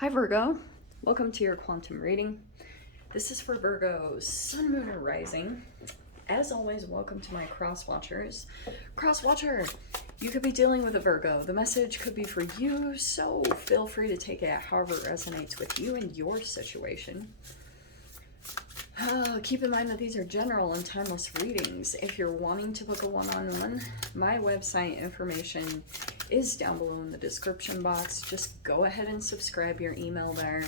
Hi Virgo, welcome to your quantum reading. This is for Virgo's Sun, Moon, or Rising. As always, welcome to my cross watchers. Cross watcher, you could be dealing with a Virgo. The message could be for you, so feel free to take it however it resonates with you and your situation. Keep in mind that these are general and timeless readings. If you're wanting to book a one-on-one, my website information is down below in the description box. Just go ahead and subscribe your email there.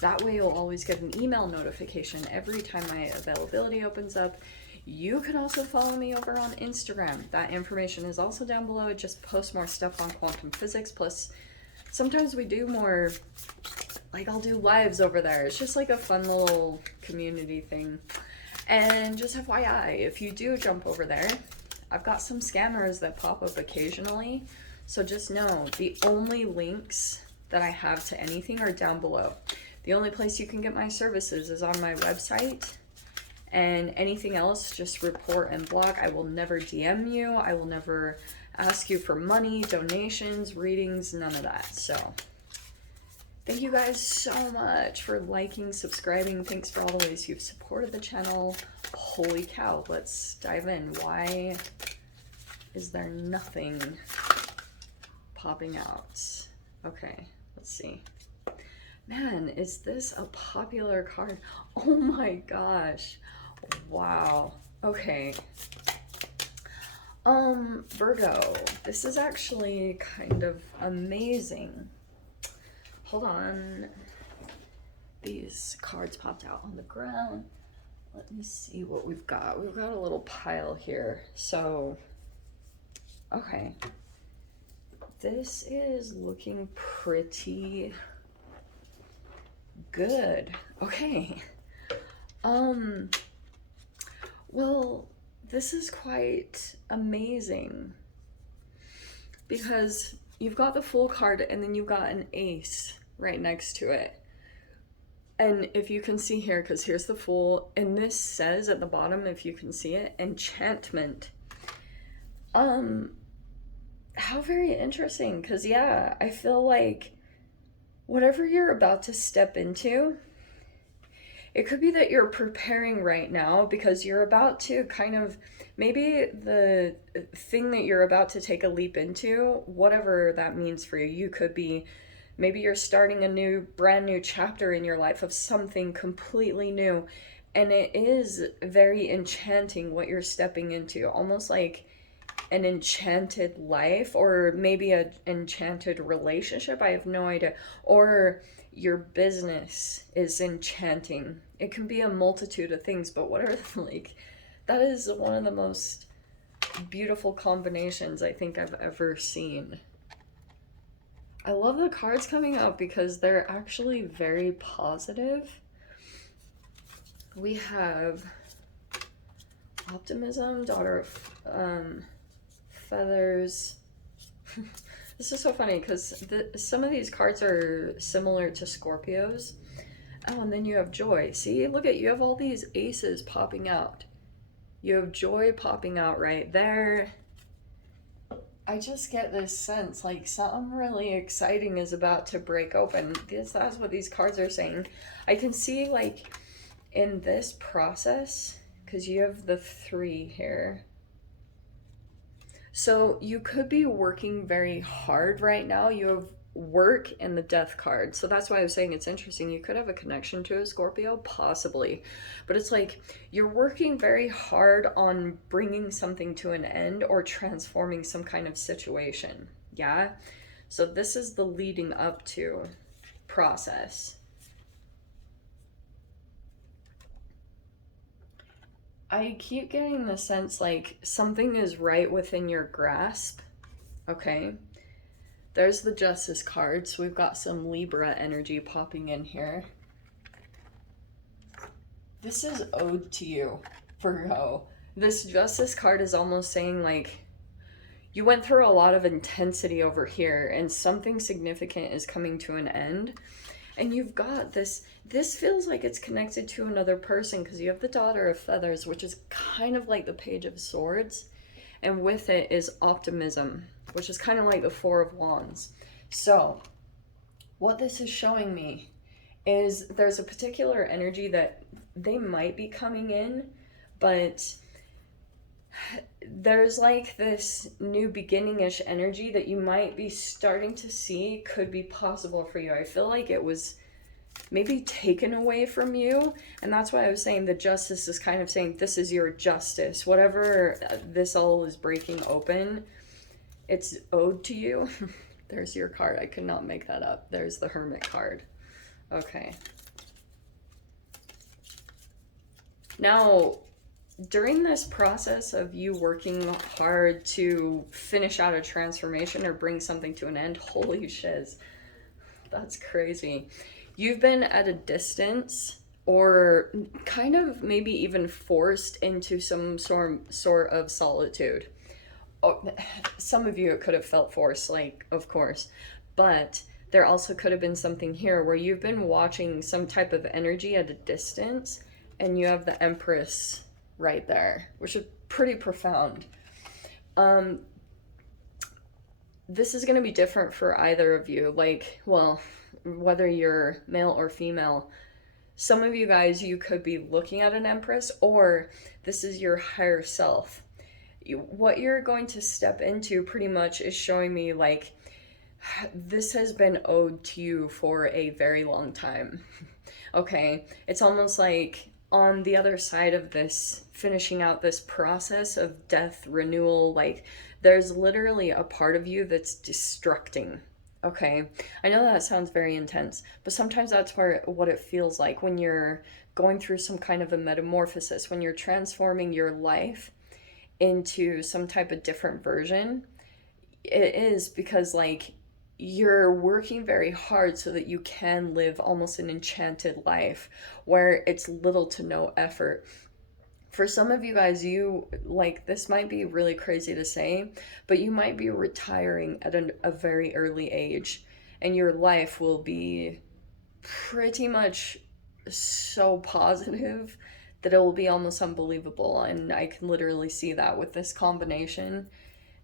That way you'll always get an email notification every time my availability opens up. You can also follow me over on Instagram. That information is also down below. I just post more stuff on quantum physics. Plus, sometimes we do more, like I'll do lives over there. It's just like a fun little community thing. And just FYI, if you do jump over there, I've got some scammers that pop up occasionally. So just know, the only links that I have to anything are down below. The only place you can get my services is on my website. And anything else, just report and block. I will never DM you. I will never ask you for money, donations, readings, none of that. So thank you guys so much for liking, subscribing. Thanks for all the ways you've supported the channel. Holy cow, let's dive in. Why is there nothing popping out? Okay, let's see. Man, is this a popular card? Oh my gosh. Wow. Okay. Virgo, this is actually kind of amazing. Hold on. These cards popped out on the ground. Let me see what we've got. We've got a little pile here. So, okay. This is looking pretty good. Okay. Well, this is quite amazing because you've got the Fool card and then you've got an ace right next to it. And if you can see here, because here's the Fool, and this says at the bottom, if you can see it, enchantment. How very interesting, because yeah, I feel like whatever you're about to step into, it could be that you're preparing right now because you're about to kind of, maybe the thing that you're about to take a leap into, whatever that means for you, you could be, maybe you're starting a brand new chapter in your life of something completely new. And it is very enchanting what you're stepping into, almost like an enchanted life, or maybe an enchanted relationship. I have no idea. Or your business is enchanting. It can be a multitude of things, but what are like, that is one of the most beautiful combinations I think I've ever seen. I love the cards coming out because they're actually very positive. We have optimism, daughter of feathers. This is so funny because some of these cards are similar to Scorpios. Oh, and then you have joy. See, look at, you have all these aces popping out. You have joy popping out right there. I just get this sense like something really exciting is about to break open. That's what these cards are saying. I can see like in this process, because you have the 3 here. So you could be working very hard right now. You have work and the death card. So that's why I was saying it's interesting. You could have a connection to a Scorpio, possibly. But it's like you're working very hard on bringing something to an end or transforming some kind of situation. Yeah? So this is the leading up to process. I keep getting the sense like something is right within your grasp. Okay. There's the Justice card. So we've got some Libra energy popping in here. This is ode to you, Virgo. This Justice card is almost saying like you went through a lot of intensity over here and something significant is coming to an end. And you've got this feels like it's connected to another person because you have the Daughter of Feathers, which is kind of like the Page of Swords. And with it is optimism, which is kind of like the 4 of Wands. So what this is showing me is there's a particular energy that they might be coming in, but there's like this new beginning-ish energy that you might be starting to see could be possible for you. I feel like it was maybe taken away from you, and that's why I was saying the justice is kind of saying this is your justice. Whatever this all is breaking open, it's owed to you. There's your card. I could not make that up. There's the Hermit card. Okay. Now, during this process of you working hard to finish out a transformation or bring something to an end, holy shiz, that's crazy. You've been at a distance or kind of maybe even forced into some sort of solitude. Oh, some of you, it could have felt forced, like, of course, but there also could have been something here where you've been watching some type of energy at a distance, and you have the Empress right there, which is pretty profound. This is going to be different for either of you. Like, well, whether you're male or female, some of you guys, you could be looking at an Empress, or this is your higher self. What you're going to step into pretty much is showing me like this has been owed to you for a very long time. Okay, it's almost like on the other side of this, finishing out this process of death, renewal, like there's literally a part of you that's destructing. Okay, I know that sounds very intense, but sometimes that's what it feels like when you're going through some kind of a metamorphosis, when you're transforming your life into some type of different version. It is because like you're working very hard so that you can live almost an enchanted life where it's little to no effort. For some of you guys, you like, this might be really crazy to say, but you might be retiring at a very early age, and your life will be pretty much so positive that it will be almost unbelievable. And I can literally see that with this combination.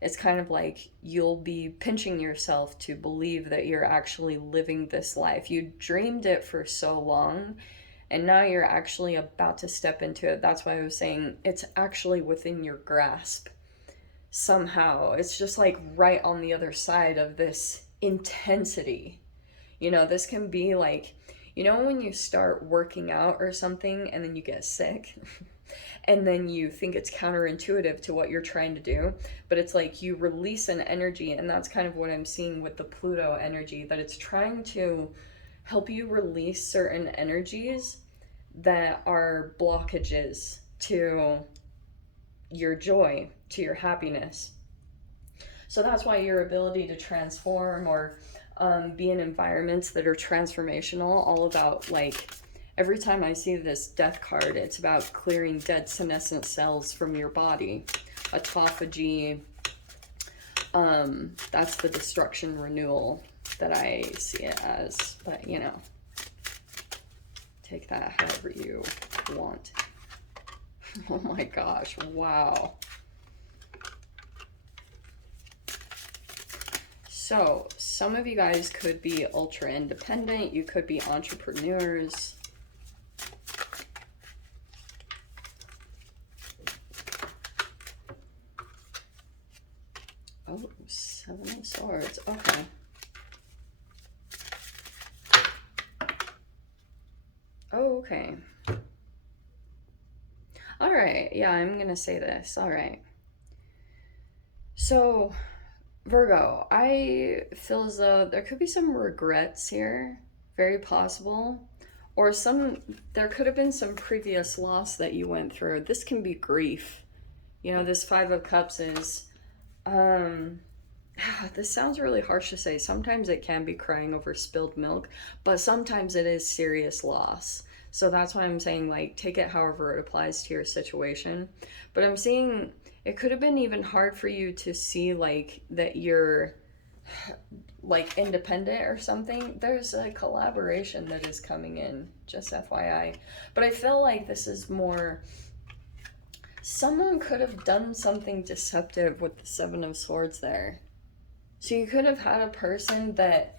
It's kind of like you'll be pinching yourself to believe that you're actually living this life. You dreamed it for so long, and now you're actually about to step into it. That's why I was saying it's actually within your grasp somehow. It's just like right on the other side of this intensity. You know, this can be like, you know, when you start working out or something and then you get sick and then you think it's counterintuitive to what you're trying to do, but it's like you release an energy, and that's kind of what I'm seeing with the Pluto energy, that it's trying to help you release certain energies that are blockages to your joy, to your happiness. So that's why your ability to transform or be in environments that are transformational, all about like, every time I see this death card, it's about clearing dead senescent cells from your body. Autophagy, that's the destruction renewal that I see it as, but you know, take that however you want. Oh my gosh, wow. So some of you guys could be ultra independent, you could be entrepreneurs. Oh, Seven of Swords, okay. Oh, okay. All right, yeah, I'm gonna say this, all right. So, Virgo, I feel as though there could be some regrets here, very possible, or there could have been some previous loss that you went through. This can be grief. You know, this Five of Cups is, this sounds really harsh to say. Sometimes it can be crying over spilled milk, but sometimes it is serious loss. So that's why I'm saying, like, take it however it applies to your situation. But I'm seeing it could have been even hard for you to see, like, that you're, like, independent or something. There's a collaboration that is coming in, just FYI. But I feel like this is more, someone could have done something deceptive with the Seven of Swords there. So you could have had a person that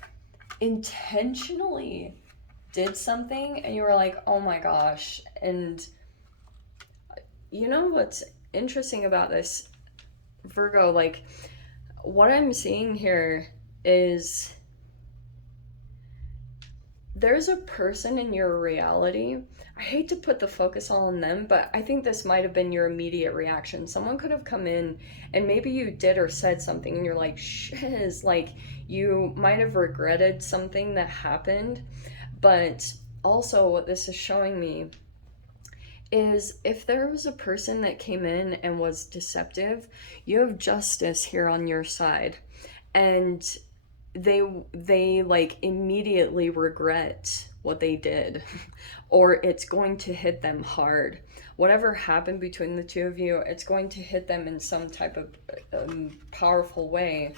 intentionally did something and you were like, oh my gosh. And you know what's interesting about this, Virgo, like what I'm seeing here is there's a person in your reality. I hate to put the focus all on them, but I think this might have been your immediate reaction. Someone could have come in and maybe you did or said something and you're like, shiz, like you might have regretted something that happened. But also, what this is showing me is if there was a person that came in and was deceptive, you have justice here on your side. And they like immediately regret what they did or it's going to hit them hard. Whatever happened between the two of you, it's going to hit them in some type of powerful way.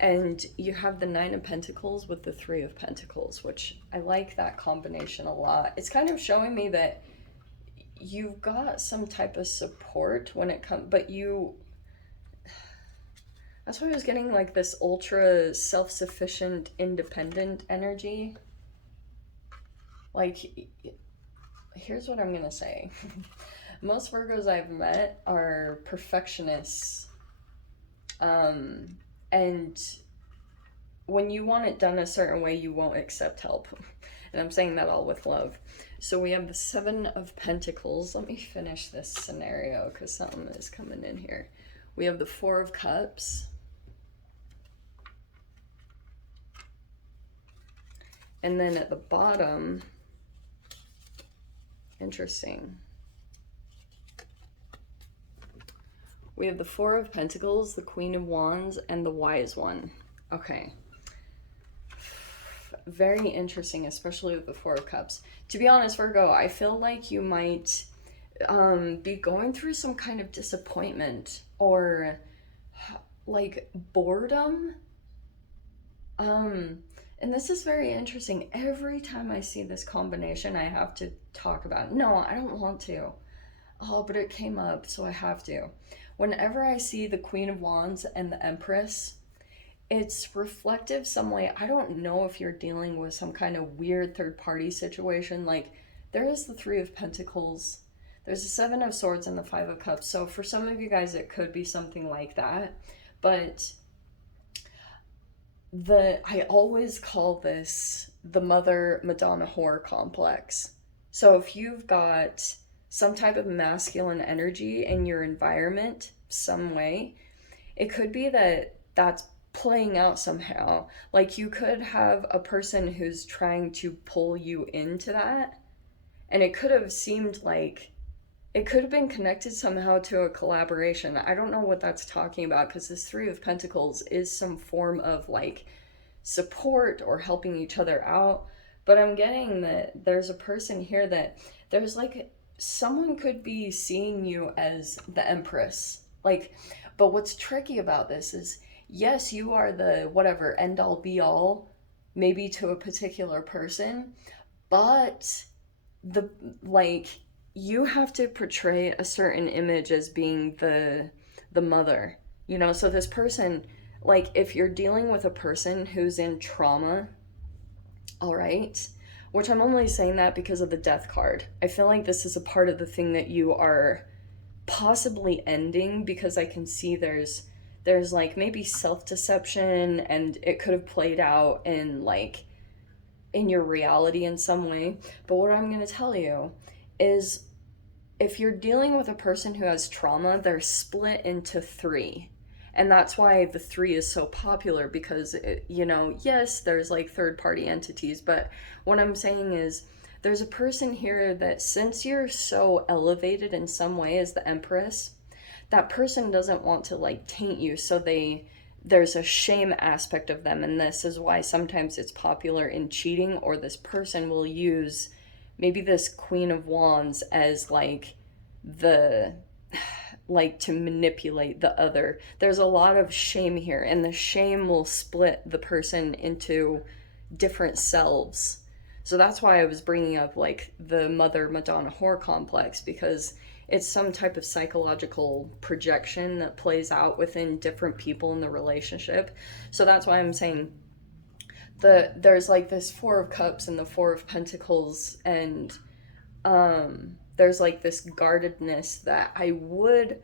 And you have the Nine of Pentacles with the Three of Pentacles, which I like that combination a lot. It's kind of showing me that you've got some type of support when it comes, but you, that's why I was getting like this ultra self-sufficient, independent energy. Like, here's what I'm gonna say. Most Virgos I've met are perfectionists. And when you want it done a certain way, you won't accept help. And I'm saying that all with love. So we have the Seven of Pentacles. Let me finish this scenario because something is coming in here. We have the Four of Cups. And then at the bottom, interesting, we have the Four of Pentacles, the Queen of Wands, and the Wise One. Okay. Very interesting, especially with the Four of Cups. To be honest, Virgo, I feel like you might be going through some kind of disappointment or like boredom. And this is very interesting. Every time I see this combination, I have to talk about it. No, I don't want to. Oh, but it came up, so I have to. Whenever I see the Queen of Wands and the Empress, it's reflective some way. I don't know if you're dealing with some kind of weird third-party situation. Like, there is the Three of Pentacles. There's the Seven of Swords and the Five of Cups. So for some of you guys, it could be something like that. But I always call this the Mother Madonna whore complex. So if you've got some type of masculine energy in your environment, some way, it could be that that's playing out somehow. Like you could have a person who's trying to pull you into that, and it could have seemed like it could have been connected somehow to a collaboration. I don't know what that's talking about because this Three of Pentacles is some form of like support or helping each other out. But I'm getting that there's a person here that there's like someone could be seeing you as the Empress. Like, but what's tricky about this is, yes, you are the whatever end all be all, maybe to a particular person, but the like you have to portray a certain image as being the mother, you know. So this person, like if you're dealing with a person who's in trauma, all right, which I'm only saying that because of the Death card. I feel like this is a part of the thing that you are possibly ending, because I can see there's like maybe self-deception, and it could have played out in like in your reality in some way. But what I'm going to tell you is if you're dealing with a person who has trauma, they're split into three. And that's why the three is so popular, because it, you know, yes, there's like third party entities, but what I'm saying is there's a person here that, since you're so elevated in some way as the Empress, that person doesn't want to like taint you. So there's a shame aspect of them. And this is why sometimes it's popular in cheating, or this person will use maybe this Queen of Wands as like the, like to manipulate the other. There's a lot of shame here, and the shame will split the person into different selves. So that's why I was bringing up like the Mother Madonna whore complex, because it's some type of psychological projection that plays out within different people in the relationship. So that's why I'm saying there's like this Four of Cups and the Four of Pentacles, and there's like this guardedness that I would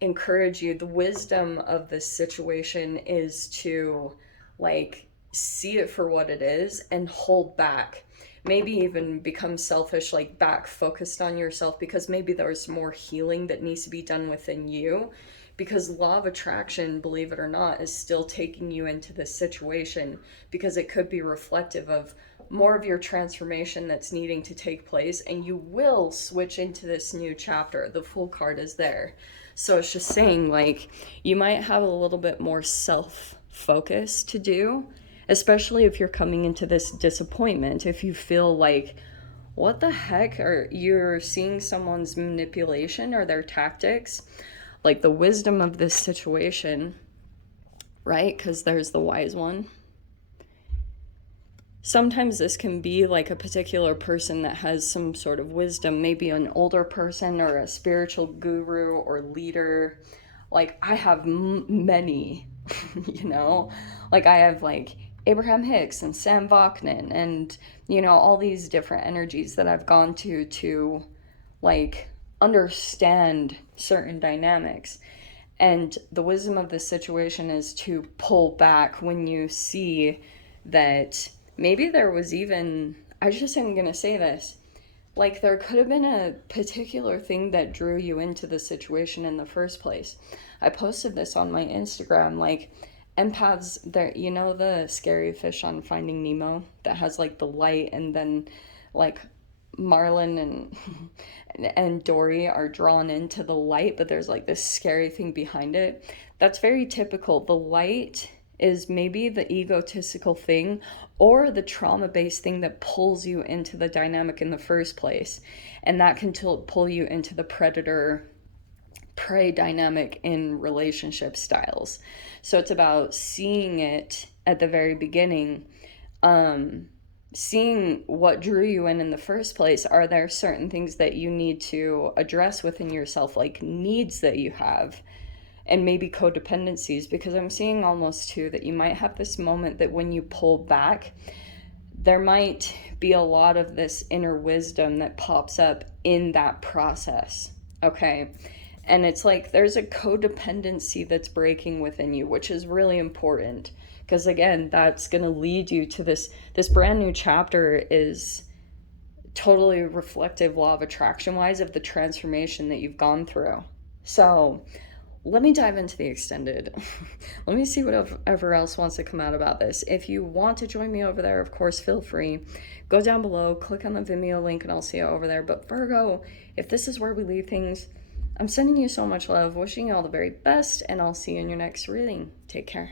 encourage you. The wisdom of this situation is to like see it for what it is and hold back. Maybe even become selfish, like back focused on yourself, because maybe there's more healing that needs to be done within you. Because law of attraction, believe it or not, is still taking you into this situation, because it could be reflective of more of your transformation that's needing to take place, and you will switch into this new chapter. The Fool card is there. So it's just saying, like, you might have a little bit more self-focus to do, especially if you're coming into this disappointment. If you feel like, what the heck, are you're seeing someone's manipulation or their tactics, like the wisdom of this situation, right? Because there's the Wise One. Sometimes this can be like a particular person that has some sort of wisdom, maybe an older person or a spiritual guru or leader. Like I have many, you know, like I have like Abraham Hicks and Sam Vaknin and, you know, all these different energies that I've gone to like understand certain dynamics. And the wisdom of this situation is to pull back when you see that maybe there was even, I just am going to say this, like there could have been a particular thing that drew you into the situation in the first place. I posted this on my Instagram, like empaths, there, you know, the scary fish on Finding Nemo that has like the light, and then like Marlin and Dory are drawn into the light, but there's like this scary thing behind it. That's very typical. The light is maybe the egotistical thing or the trauma-based thing that pulls you into the dynamic in the first place. And that can pull you into the predator-prey dynamic in relationship styles. So it's about seeing it at the very beginning, seeing what drew you in the first place. Are there certain things that you need to address within yourself, like needs that you have? And maybe codependencies, because I'm seeing almost too that you might have this moment that when you pull back, there might be a lot of this inner wisdom that pops up in that process, okay? And it's like there's a codependency that's breaking within you, which is really important, because again, that's going to lead you to this brand new chapter is totally reflective, law of attraction wise, of the transformation that you've gone through. So let me dive into the extended. Let me see whatever else wants to come out about this. If you want to join me over there, of course, feel free. Go down below, click on the Vimeo link, and I'll see you over there. But Virgo, if this is where we leave things, I'm sending you so much love, wishing you all the very best, and I'll see you in your next reading. Take care.